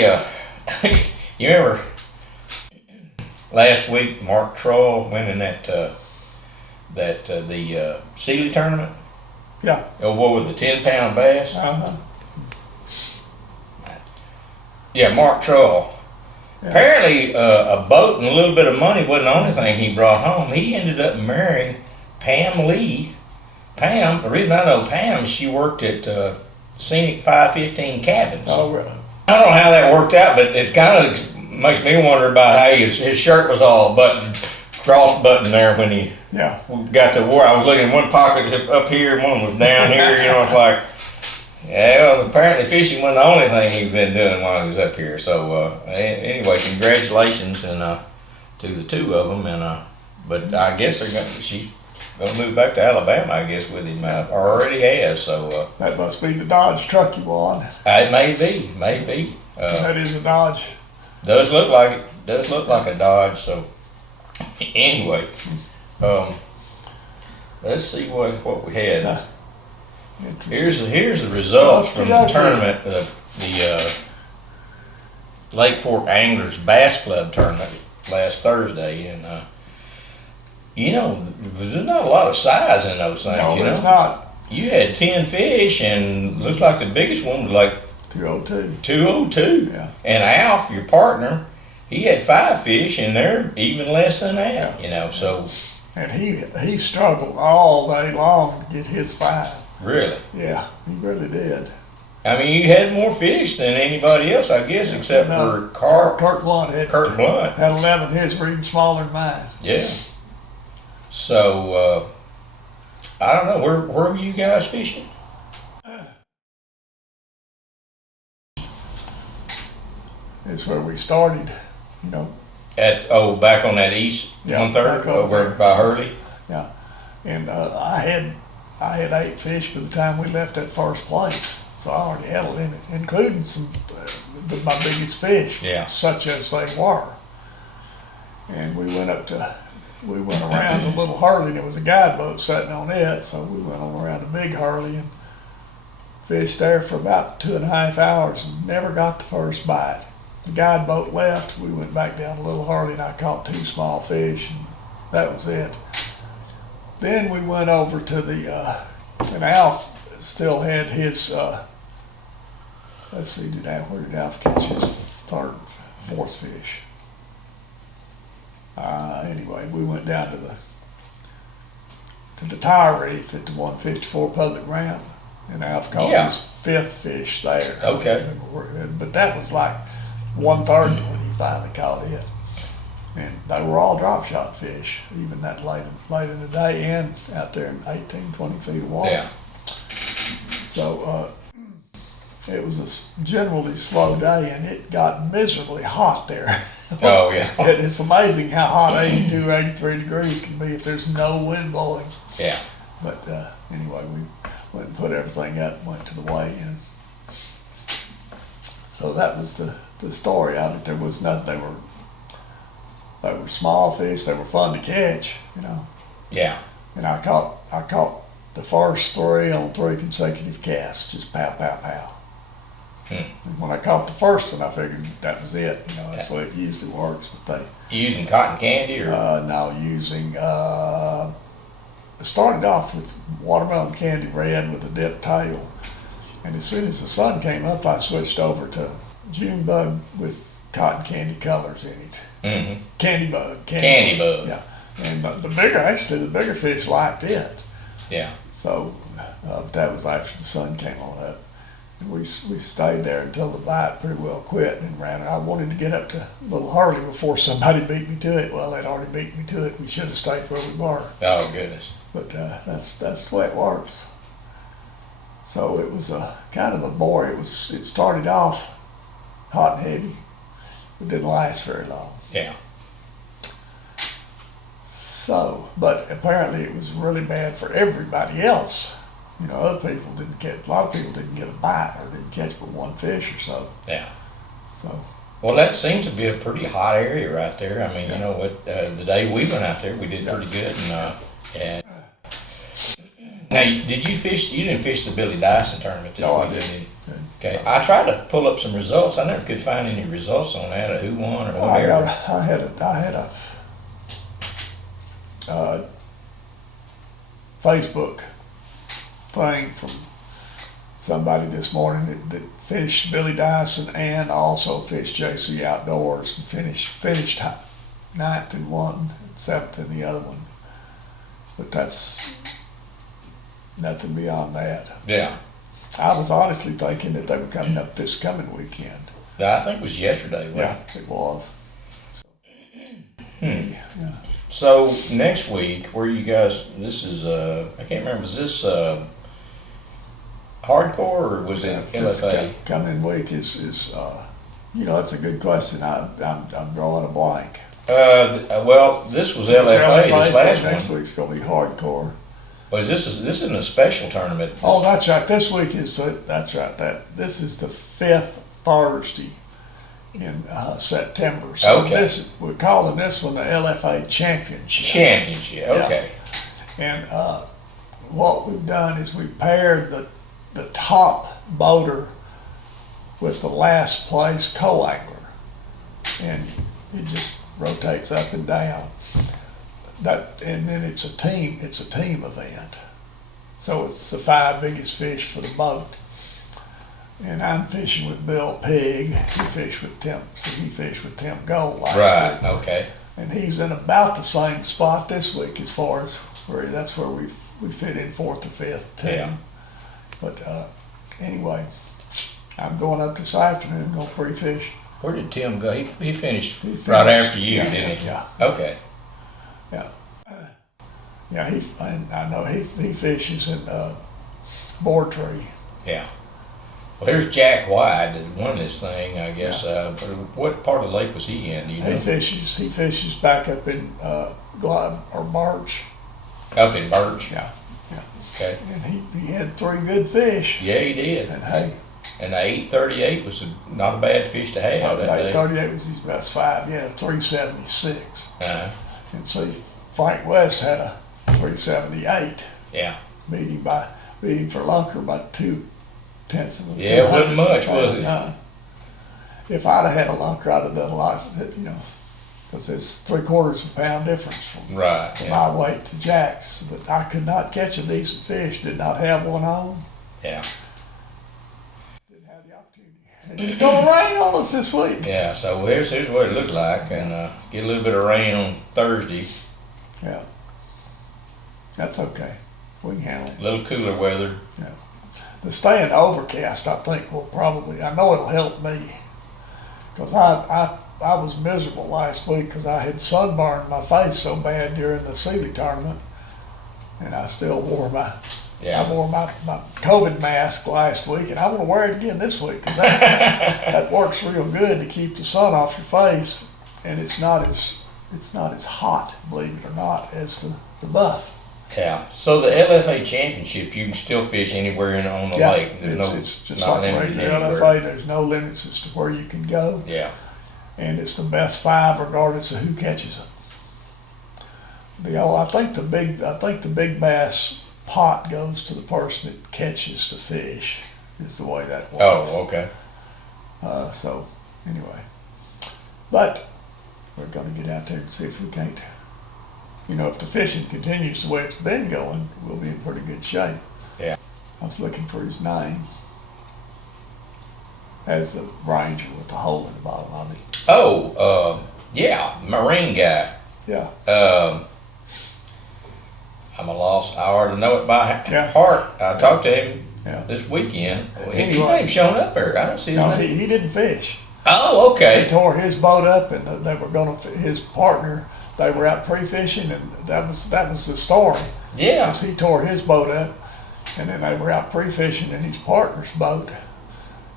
you remember last week Mark Troll winning the Sealy tournament? Yeah. What with the 10-pound bass? Uh-huh. Yeah, Mark Troll. Yeah. Apparently, a boat and a little bit of money wasn't the only thing he brought home. He ended up marrying Pam Lee. Pam, the reason I know Pam is she worked at Scenic 515 Cabins. Oh, really? I don't know how that worked out, but it kind of makes me wonder about how his shirt was all buttoned, cross buttoned there when he got to war. I was looking in one pocket up here, and one was down here. It's like, yeah, well, apparently fishing wasn't the only thing he's been doing while he was up here. So anyway, congratulations to the two of them. But I guess she's gonna move back to Alabama, I guess, with him, or already has. So that must be the Dodge truck you won. It may be. That is a Dodge. Does look like it. Does look like a Dodge. So anyway, let's see what we had. Here's the results from the tournament, the Lake Fork Anglers Bass Club tournament last Thursday, and there's not a lot of size in those things. No, there's not. You had 10 fish, and looks like the biggest one was like 202. 202. Yeah. And Alf, your partner, he had 5 fish, and they're even less than that. So. And he struggled all day long to get his 5. Really? Yeah, he really did. I mean, you had more fish than anybody else, I guess, except for Kurt Blunt. Kurt Blunt had 11. His were even smaller than mine. Yeah. So I don't know. Where were you guys fishing? It's where we started. Back on that east 1/3 over by Hurley. Yeah, and I had 8 fish by the time we left that first place, so I already had a limit, including some my biggest fish, such as they were. And we went around a little Hurley, and there was a guide boat sitting on it, so we went on around the big Hurley and fished there for about 2.5 hours and never got the first bite. The guide boat left, we went back down a little Hurley, and I caught 2 small fish, and that was it. Then we went over to and Alf still had his, let's see, where did Alf catch his 4th fish? Anyway, we went down to the tire reef at the 154 public ramp, and Alf caught his 5th fish there. Okay. But that was like 1:30 when he finally caught it. And they were all drop shot fish, even that late in the day and out there in 18, 20 feet of water. Yeah. So it was a generally slow day, and it got miserably hot there. Oh, yeah. It's amazing how hot 82, 83 degrees can be if there's no wind blowing. Yeah. But anyway, we went and put everything up and went to the weigh-in. So that was the story of it. There was nothing. They were small fish. They were fun to catch, Yeah. And I caught the first 3 on 3 consecutive casts, just pow, pow, pow. And when I caught the first one, I figured that was it. That's the way it usually works. But You using cotton candy or? no, using. It started off with watermelon candy red with a dipped tail, and as soon as the sun came up, I switched over to June bug with cotton candy colors in it. Mm-hmm. Candy bug. Yeah, and the bigger fish liked it. Yeah. So that was after the sun came on up. And we stayed there until the bite pretty well quit and ran. I wanted to get up to Little Hurley before somebody beat me to it. Well, they'd already beat me to it. We should have stayed where we were. Oh, goodness. But that's the way it works. So it was kind of a bore. It started off hot and heavy. It didn't last very long. Yeah. So, but apparently it was really bad for everybody else. Other people didn't catch. A lot of people didn't get a bite or didn't catch but 1 fish or so. Yeah. So. Well, that seems to be a pretty hot area right there. I mean, the day we went out there, we did pretty good, and Now, did you fish? You didn't fish the Billy Dyson tournament this No, I weekend, didn't. did you? Okay, I tried to pull up some results. I never could find any results on that of who won or whatever. I had a Facebook thing from somebody this morning that fished Billy Dyson and also fished JC Outdoors and finished ninth in one, seventh in the other one. But that's nothing beyond that. Yeah. I was honestly thinking that they were coming up this coming weekend. I think it was yesterday. Yeah, it was. So, yeah. So next week, where you guys? This is I can't remember. Was this hardcore or was it LFA? This coming week is it's a good question. I'm drawing a blank. Well, this was LFA. This last next one. week's gonna be hardcore. Was this isn't a special tournament? Oh, that's right. This week is that's right. This is the 5th Thursday in September. So okay. We're calling this one the LFA Championship. Championship. Okay. Yeah. And what we've done is we paired the top boater with the last place co-angler, and it just rotates up and down. And then it's a team event. So it's the 5 biggest fish for the boat. And I'm fishing with Bill Pigg. He fished with Tim Gold last week. Right, okay. And he's in about the same spot this week as far as that's where we fit in 4th or 5th team. Yeah. But anyway, I'm going up this afternoon, going to pre-fish. Where did Tim go? He finished right after you, didn't he? Yeah. Okay. Yeah. I know he fishes in Board Tree. Yeah. Well, there's Jack White that won this thing, I guess. Yeah. What part of the lake was he in? Do you know? He fishes back up in Birch. Up in Birch. Yeah. Okay. And he had 3 good fish. Yeah, he did. And hey. And the 838 was not a bad fish to have. The 838 was his best 5. Yeah, 376. Uh-huh. And see, Frank West had a 378. Yeah. Beat him for lunker by 2/10 of a Yeah, it wasn't much, was it? If I'd have had a lunker, I'd have done a lot, because there's 3/4 of a pound difference from my weight to Jack's. But I could not catch a decent fish. Did not have one on. Yeah. Didn't have the opportunity. And it's going to rain on us this week. Yeah. So here's what it looked like, and get a little bit of rain on Thursday. Yeah. That's okay. We can handle it. A little cooler weather. Yeah. The staying overcast, I think, will probably, I know it'll help me. Because I was miserable last week because I had sunburned my face so bad during the Sealy tournament. And I still wore my COVID mask last week, and I want to wear it again this week because that works real good to keep the sun off your face, and it's not as hot, believe it or not, as the buff. Yeah. So the LFA Championship, you can still fish anywhere on the lake. It's just like regular LFA. There's no limits as to where you can go. Yeah. And it's the best 5 regardless of who catches them. I think the big bass pot goes to the person that catches the fish. Is the way that works. Oh, okay. So anyway, but we're going to get out there and see if we can't. If the fishing continues the way it's been going, we'll be in pretty good shape. Yeah. I was looking for his name. As the Ranger with the hole in the bottom of it. Oh, yeah, Marine guy. Yeah. I'm a loss. I already know it by heart. I talked to him this weekend. His name's showing up there. I don't see his name. He didn't fish. Oh, okay. He tore his boat up, and they were his partner. They were out pre-fishing, and that was the story. Yeah. Because he tore his boat up, and then they were out pre-fishing in his partner's boat,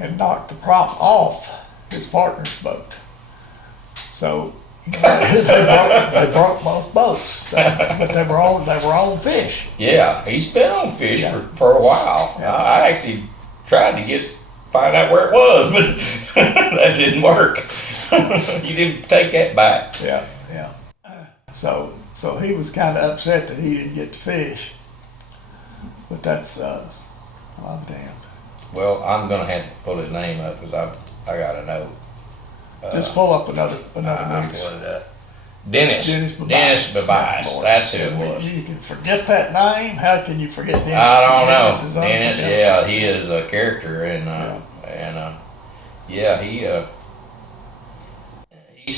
and knocked the prop off his partner's boat. So they broke both boats, but they were on fish. Yeah, he's been on fish for a while. Yeah. I actually tried to find out where it was, but that didn't work. You didn't take that bite. Yeah. So he was kind of upset that he didn't get to fish. but that's, I'll be damned. Well, I'm gonna have to pull his name up because I gotta know. Just pull up another news. Dennis Babias. That's who it was. You can forget that name. How can you forget Dennis? I don't know. Dennis, yeah, he is a character, and he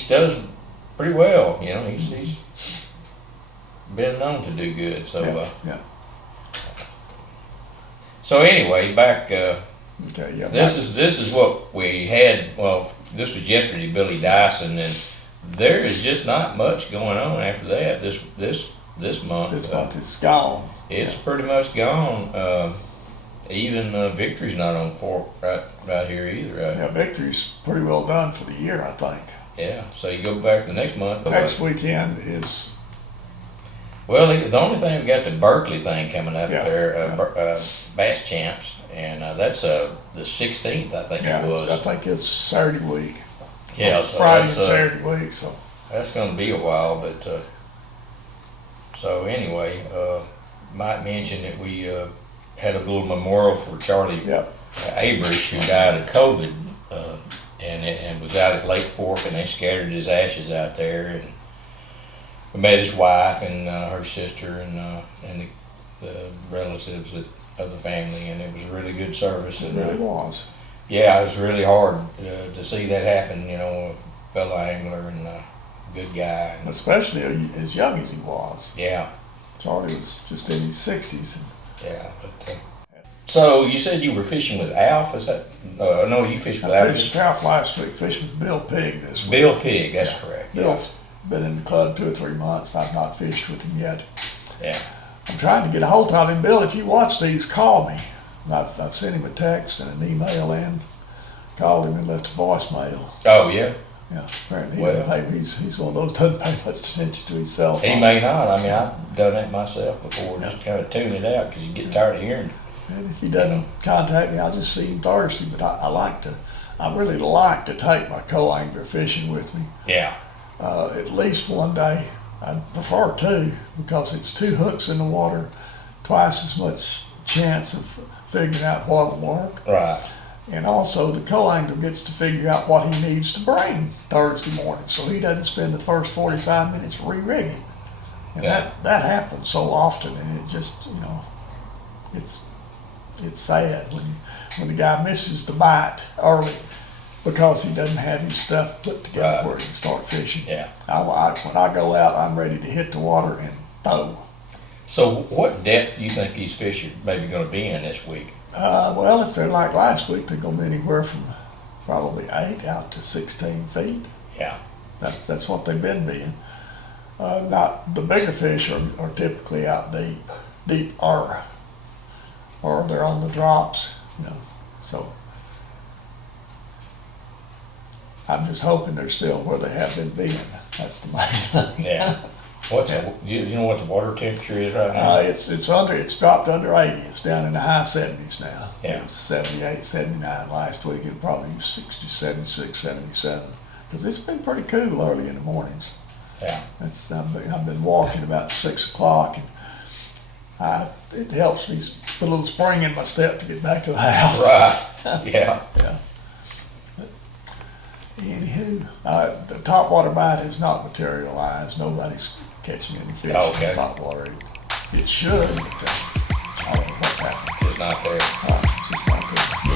does pretty well. You know, he's been known to do good. So So anyway, back. This is what we had. Well, this was yesterday, Billy Dyson, and there is just not much going on after that. This month. This month is gone. It's pretty much gone. Even Victory's not on fork right here either. Yeah, Victory's pretty well done for the year, I think. Yeah. So you go back the next month. Next weekend is. Well, the only thing we got the Berkeley thing coming up there, Bass Champs, and that's the 16th, I think it was. I think it's Saturday week. Yeah, so Friday and Saturday week. So that's going to be a while, but so anyway, might mention that we had a little memorial for Charlie Abrish, who died of COVID, and was out at Lake Fork, and they scattered his ashes out there, and we met his wife and her sister and the relatives of the family, and it was a really good service. It really was. Yeah, it was really hard to see that happen. You know, a fellow angler and a good guy, especially as young as he was. Yeah, Charlie was just in his 60s. Yeah, but so you said you were fishing with Alf? Is that? No, you fished with Alf. I fished with Alf last week. Fished with Bill Pig this week. Bill Pig, that's correct. Bill's been in the club 2 or 3 months. I've not fished with him yet. Yeah. I'm trying to get a hold of him. Bill, if you watch these, call me. I've sent him a text and an email and called him and left a voicemail. Oh, yeah? Yeah, apparently he doesn't pay. He's one of those doesn't pay much attention to his cell phone. He may not. I mean, I've done that myself before, just kind of tune it out because you get tired of hearing. And if he doesn't contact me, I'll just see him Thursday. But I really like to take my co-angler fishing with me. Yeah. At least one day. I prefer 2 because it's 2 hooks in the water, twice as much chance of figuring out what'll work. Right. And also the co-angler gets to figure out what he needs to bring Thursday morning, so he doesn't spend the first 45 minutes re-rigging. And that happens so often, and it just, it's sad when the guy misses the bite early because he doesn't have his stuff put together where he can start fishing. Yeah. When I go out, I'm ready to hit the water and throw. So what depth do you think these fish are maybe going to be in this week? Well, if they're like last week, they're going to be anywhere from probably 8 out to 16 feet. Yeah. That's what they've been being. Not the bigger fish are typically out deep or they're on the drops, so I'm just hoping they're still where they have been being. That's the main thing. Yeah. You know what the water temperature is right now? It's dropped under 80. It's down in the high 70s now. Yeah. It was 78, 79 last week. It'll probably be 60, 76, 77. Because it's been pretty cool early in the mornings. Yeah. I've been walking about 6 o'clock, and it helps me put a little spring in my step to get back to the house. Right. Yeah. Yeah. Anywho, the topwater bite has not materialized. Nobody's catching any fish in the topwater. It should, but I don't know what's happening. It's not there. It's just not there.